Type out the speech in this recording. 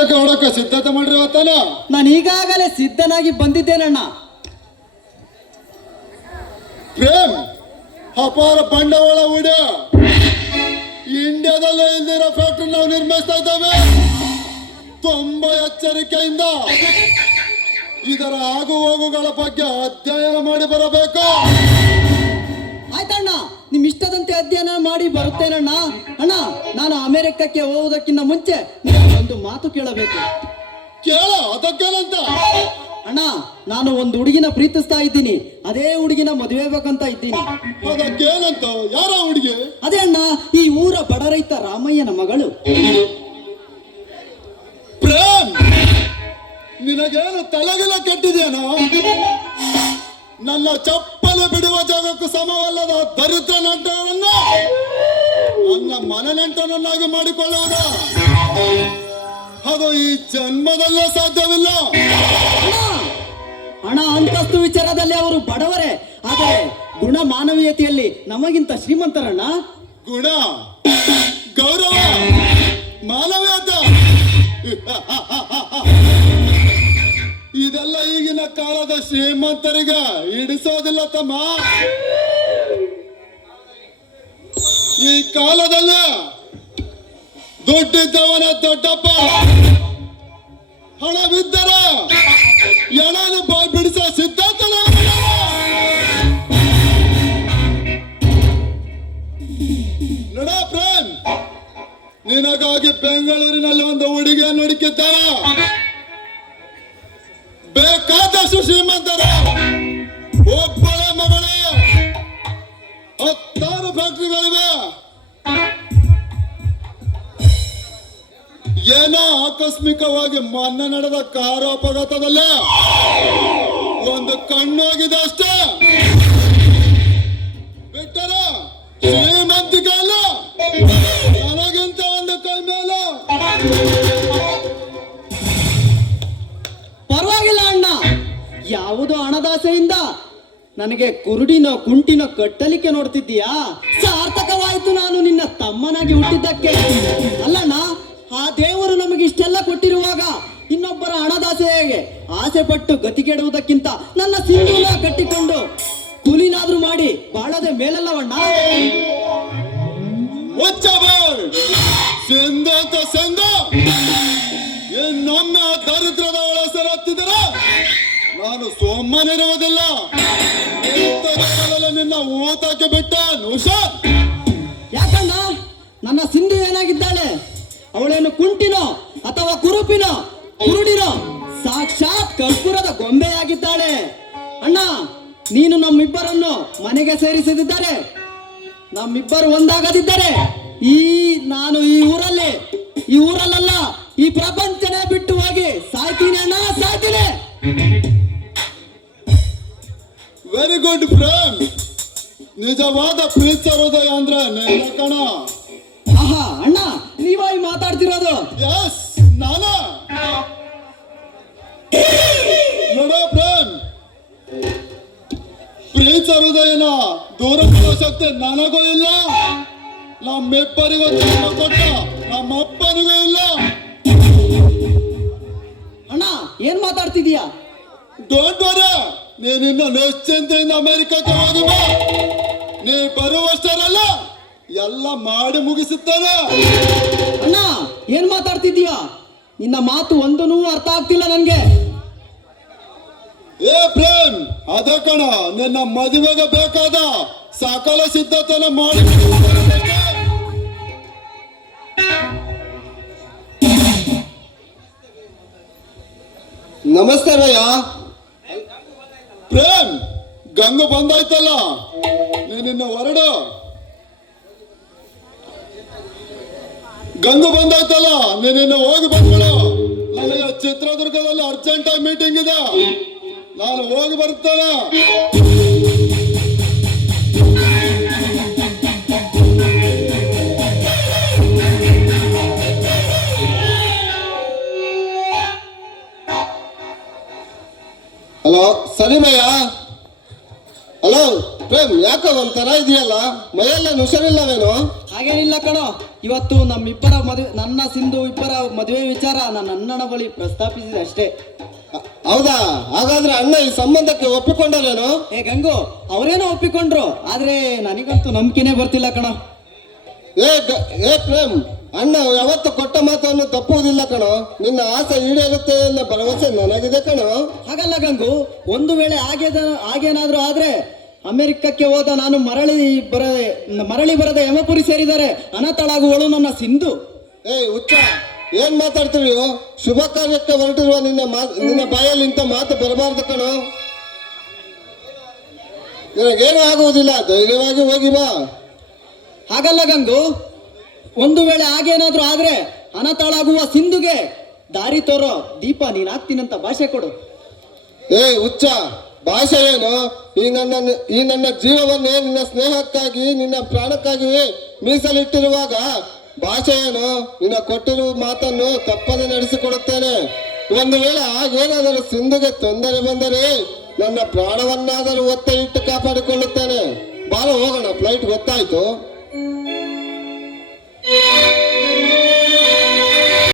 ಹೊಡಕ ಸಿದ್ಧತೆ ಮಾಡಿರುವ ನಾನು ಈಗಾಗಲೇ ಸಿದ್ಧನಾಗಿ ಬಂದಿದ್ದೇನಣ್ಣ. ಪ್ರೇಮ್ ಅಪಾರ ಬಂಡವಾಳ ಹೂಡ. ಇಂಡಿಯಾದಲ್ಲೇ ಇಲ್ದಿರೋ ಫ್ಯಾಕ್ಟ್ರಿ ನಾವು ನಿರ್ಮಿಸ್ತಾ ಇದ್ದೇವೆ. ತುಂಬಾ ಎಚ್ಚರಿಕೆಯಿಂದ ಇದರ ಆಗು ಹೋಗುಗಳ ಬಗ್ಗೆ ಅಧ್ಯಯನ ಮಾಡಿ ಬರಬೇಕು. ಅಧ್ಯಯನ ಮಾಡಿ ಬರುತ್ತೇನಣ್ಣ? ಅಣ್ಣ ನಾನು ಅಮೆರಿಕಕ್ಕೆ ಹೋಗುವುದಕ್ಕಿಂತ ಮುಂಚೆ ಒಂದು ಮಾತು ಕೇಳಬೇಕು. ಕೇಳ ಅದಕ್ಕೇನಂತ ಅಣ್ಣ ನಾನು ಒಂದು ಹುಡುಗಿನ ಪ್ರೀತಿಸ್ತಾ ಇದ್ದೀನಿ. ಅದೇ ಹುಡುಗಿನ ಮದುವೆ ಬೇಕಂತ ಇದ್ದೀನಿ. ಅದಕ್ಕೇನಂತ ಯಾರ ಹುಡುಗಿ? ಅದೇ ಅಣ್ಣ ಈ ಊರ ಬಡ ರೈತ ರಾಮಯ್ಯನ ಮಗಳು. ಪ್ರೇಮ್! ನಿನಗೇನು ತಲೆಗೆಲ್ಲ ಕೆಟ್ಟಿದ್ಯಾನೋ? ನನ್ನ ಚಪ್ಪಲಿ ಬಿಡುವ ಜಾಗಕ್ಕೂ ಸಮವಲ್ಲದ ದರಿದ್ರ ನಂಟನನ್ನು ನನ್ನ ಮನನಂಟನನ್ನಾಗಿ ನೆಂಟನನ್ನಾಗಿ ಮಾಡಿಕೊಳ್ಳೋಣ. ಅದು ಈ ಜನ್ಮದಲ್ಲೇ ಸಾಧ್ಯವಿಲ್ಲ. ಅಣ್ಣ ಹಣ ಅಂತಸ್ತು ವಿಚಾರದಲ್ಲಿ ಅವರು ಬಡವರೇ ಆದರೆ ಗುಣ ಮಾನವೀಯತೆಯಲ್ಲಿ ನಮಗಿಂತ ಶ್ರೀಮಂತರಣ್ಣ? ಗುಣ? ಇದೆಲ್ಲ ಈಗಿನ ಕಾಲದ ಶ್ರೀಮಂತರಿಗ ಹಿಡಿಸೋದಿಲ್ಲ ತಮ್ಮ. ಈ ಕಾಲದಲ್ಲ ದುಡ್ಡಿದ್ದವನ ದೊಡ್ಡಪ್ಪ. ಹಣವಿದ್ದರ ಎಣನು ಬಾಯ್ ಬಿಡಿಸೋ ಸಿದ್ಧಾಂತನ ನೋಡ ಪ್ರೇಮ್, ನಿನಗಾಗಿ ಬೆಂಗಳೂರಿನಲ್ಲಿ ಒಂದು ಹುಡುಗಿಯನ್ನು ಹುಡುಕಿದ್ದಾರೆ? ಬೇಕಾದಷ್ಟು ಶ್ರೀಮಂತರ. ಒಬ್ಬಳ ಮಗಳೇ. ಹತ್ತಾರು ಫ್ಯಾಕ್ಟ್ರಿಗಳಿವೆ ಏನೋ ಆಕಸ್ಮಿಕವಾಗಿ ಮೊನ್ನೆ ನಡೆದ ಕಾರು ಅಪಘಾತದಲ್ಲಿ ಒಂದು ಕಣ್ಣೋಗಿದೆ ಅಷ್ಟೇ. ಬಿಟ್ಟರ ಶ್ರೀಮಂತಿಕೆ ಅಲ್ಲ ನನಗಿಂತ ಒಂದು ಕೈ ಮೇಲೆ. ನನಗೆ ಕುರುಡಿನ ಕುಂಟಿನ ಕಟ್ಟಲಿಕ್ಕೆ ನೋಡ್ತಿದ್ದೀಯಾ? ಸಾರ್ಥಕವಾಯಿತು ನಾನು ನಿನ್ನ ತಮ್ಮನಾಗಿ ಹುಟ್ಟಿದ್ದಕ್ಕೆ. ಅಲ್ಲಣ್ಣ, ಆ ದೇವರು ನಮಗೆ ಇಷ್ಟೆಲ್ಲ ಕೊಟ್ಟಿರುವಾಗ ಇನ್ನೊಬ್ಬರ ಹಣದಾಸೆಗೆ ಆಸೆ ಪಟ್ಟು ಗತಿಗೆಡುವುದಕ್ಕಿಂತ ನನ್ನ ಸಿಂಧುನ ಕಟ್ಟಿಕೊಂಡು ಕೂಲಿನಾದ್ರೂ ಮಾಡಿ ಬಾಳದೆ ಮೇಲಲ್ಲವಣ್ಣ? ಸಿಂಧ ಅಂತ ಸಿಂಧ! ಊತಕ್ಕೆ ಬಿಟ್ಟ ಯಾಕಣ್ಣ? ನನ್ನ ಸಿಂಧು ಏನಾಗಿದ್ದಾಳೆ? ಅವಳೇನು ಕುಂಟಿನೋ ಅಥವಾ ಕುರುಪಿನೋ? ಕುರುಡಿನೋ? ಸಾಕ್ಷಾತ್ ಕರ್ಪೂರದ ಗೊಂಬೆಯಾಗಿದ್ದಾಳೆ. ಅಣ್ಣ ನೀನು ನಮ್ಮಿಬ್ಬರನ್ನು ಮನೆಗೆ ಸೇರಿಸದಿದ್ದಾರೆ ನಮ್ಮಿಬ್ಬರು ಒಂದಾಗದಿದ್ದರೆ ಈ ನಾನು ಈ ಊರಲ್ಲಿ ಈ ಊರಲ್ಲ ಈ ಪ್ರಪಂಚನೇ ಬಿಟ್ಟು ಹೋಗಿ ಸಾಯ್ತೀನಿ ಅಣ್ಣ ಸಾಯ್ತೀನಿ. ವೆರಿ ಗುಡ್ ಫ್ರೆಂಡ್ ನಿಜವಾದ ಪ್ರೀತ ಹೃದಯ ಅಂದ್ರೆ ನಿನ್ನ ಕಣ. ಆಹಾ ಅಣ್ಣ ನೀವಾಗಿ ಮಾತಾಡ್ತಿರೋದು? ಎಸ್ ನಾನ. ನೋಡೋ ಪ್ರೇಮ್ ಪ್ರೀತ ಹೃದಯನ ದೂರ ಮಾಡೋ ಶಕ್ತಿ ನನಗೂ ಇಲ್ಲ. ನಮ್ಮಿಬ್ಬರಿಗೂ ಜನ್ಮ ಕೊಟ್ಟ ನಮ್ಮಪ್ಪನಿಗೂ ಇಲ್ಲ. ಅಣ್ಣ ಏನ್ ಮಾತಾಡ್ತಿದೀಯಾ? ಡೋಂಟ್ ವರಿ ನೀನಿನ್ನು ನಿಶ್ಚಿಂತೆಯಿಂದ ಅಮೆರಿಕಕ್ಕೆ ಹೋಗಿ ಬಾ. ನೀ ಬರುವಷ್ಟರಲ್ಲ ಎಲ್ಲ ಮಾಡಿ ಮುಗಿಸುತ್ತಾನೆ. ಅಣ್ಣ ಏನ್ ಮಾತಾಡ್ತಿದ್ದೀಯಾ? ನಿನ್ನ ಮಾತು ಒಂದೂ ಅರ್ಥ ಆಗ್ತಿಲ್ಲ ನನ್ಗೆ. ಏ ಪ್ರೇಮ್ ಅದ ಕಣ ನಿನ್ನ ಮದುವೆಗೆ ಬೇಕಾದ ಸಕಲ ಸಿದ್ಧತೆನ ಮಾಡಿ ನಮಸ್ತೆ ಭಯ್ಯ. ಪ್ರೇಮ್ ಗಂಗು ಬಂದಾಯ್ತಲ್ಲ? ನೀನಿನ್ನ ಹೊರಡು. ಗಂಗು ಬಂದಾಯ್ತಲ್ಲ? ನೀನಿನ್ನ ಹೋಗಿ ಬಂದ್ಬಿಡು. ನನಗೆ ಚಿತ್ರದುರ್ಗದಲ್ಲಿ ಅರ್ಜೆಂಟ್ ಮೀಟಿಂಗ್ ಇದೆ. ನಾನು ಹೋಗಿ ಬರ್ತೇನೆ. ಹಲೋ ಸರಿ ಪ್ರೇಮ್ ಯಾಕೋ ಒಂಥರ ಇದೆಯಲ್ಲ? ಮೈಯೆಲ್ಲ ಹುಷಾರಿಲ್ಲವೇನು ಹಾಗೇನಿಲ್ಲ ಕಣೋ. ಇವತ್ತು ನಮ್ಮಿಬ್ಬರ ಮದುವೆ ನನ್ನ ಸಿಂಧು ಇಬ್ಬರ ಮದುವೆ ವಿಚಾರ ನನ್ನ ಅಣ್ಣನ ಬಳಿ ಪ್ರಸ್ತಾಪಿಸಿದೆ ಅಷ್ಟೇ. ಹೌದಾ? ಹಾಗಾದ್ರೆ ಅಣ್ಣ ಈ ಸಂಬಂಧಕ್ಕೆ ಒಪ್ಪಿಕೊಂಡರೇನು? ಏ ಗಂಗು ಅವರೇನೋ ಒಪ್ಪಿಕೊಂಡ್ರು ಆದ್ರೆ ನನಗಂತೂ ನಂಬಿಕೆನೇ ಬರ್ತಿಲ್ಲ ಕಣ. ಏ ಗ- ಏ ಪ್ರೇಮ್ ಅಣ್ಣ ಯಾವತ್ತು ಕೊಟ್ಟ ಮಾತನ್ನು ತಪ್ಪುವುದಿಲ್ಲ ಕಣೋ. ನಿನ್ನ ಆಸೆ ಈಡೇರುತ್ತೆ ಅನ್ನೋ ಭರವಸೆ ನನಗಿದೆ ಕಣೋ. ಹಾಗಲ್ಲ ಗಂಗು ಒಂದು ವೇಳೆ ಆಗೇದ ಹಾಗೇನಾದ್ರೂ ಆದ್ರೆ ಅಮೆರಿಕಕ್ಕೆ ಹೋದ ನಾನು ಮರಳಿ ಬರದೆ ಮರಳಿ ಬರದೆ ಯಮಪುರಿ ಸೇರಿದರೆ ಅನಾಥಳಾಗುವಳು ನನ್ನ ಸಿಂಧು. ಏಯ್ ಹುಚ್ಚ. ಏನ್ ಮಾತಾಡ್ತೀವಿ ಶುಭ ಕಾರ್ಯಕ್ಕೆ ಹೊರಟಿರುವ ನಿನ್ನ ಮಾತು ನಿನ್ನ ಬಾಯಲ್ಲಿ ಇಂಥ ಮಾತು ಬರಬಾರ್ದು ಕಣೋ. ನಿನಗೇನು ಆಗುವುದಿಲ್ಲ? ಧೈರ್ಯವಾಗಿ ಹೋಗಿ ಬಾ. ಹಾಗಲ್ಲ ಗಂಗು. ಒಂದು ವೇಳೆ ಹಾಗೇನಾದ್ರೂ ಆದ್ರೆ ಅನಾಥಳಾಗುವ ಸಿಂಧುಗೆ ದಾರಿ ತೋರೋ ದೀಪ ನೀನ್ ಹಾಕ್ತೀನಂತ ಭಾಷೆ ಕೊಡು. ಏಯ್ ಹುಚ್ಚ. ಭಾಷೆ ಏನು ಈ ನನ್ನ ಈ ನನ್ನ ಜೀವವನ್ನೇ, ನಿನ್ನ ಸ್ನೇಹಕ್ಕಾಗಿ, ನಿನ್ನ ಪ್ರಾಣಕ್ಕಾಗಿ ಮೀಸಲಿಟ್ಟಿರುವಾಗ ಭಾಷೆಯೇನು? ನಿನ್ನ ಕೊಟ್ಟಿರುವ ಮಾತನ್ನು ತಪ್ಪದೆ ನಡೆಸಿಕೊಡುತ್ತೇನೆ. ಒಂದು ವೇಳೆ ಆಗೇನಾದರೂ ಸಿಂಧುಗೆ ತೊಂದರೆ ಬಂದರೆ ನನ್ನ ಪ್ರಾಣವನ್ನಾದರೂ ಒತ್ತೆ ಇಟ್ಟು ಕಾಪಾಡಿಕೊಳ್ಳುತ್ತೇನೆ. ಬಾರ, ಹೋಗೋಣ ಫ್ಲೈಟ್ ಗೊತ್ತಾಯ್ತು.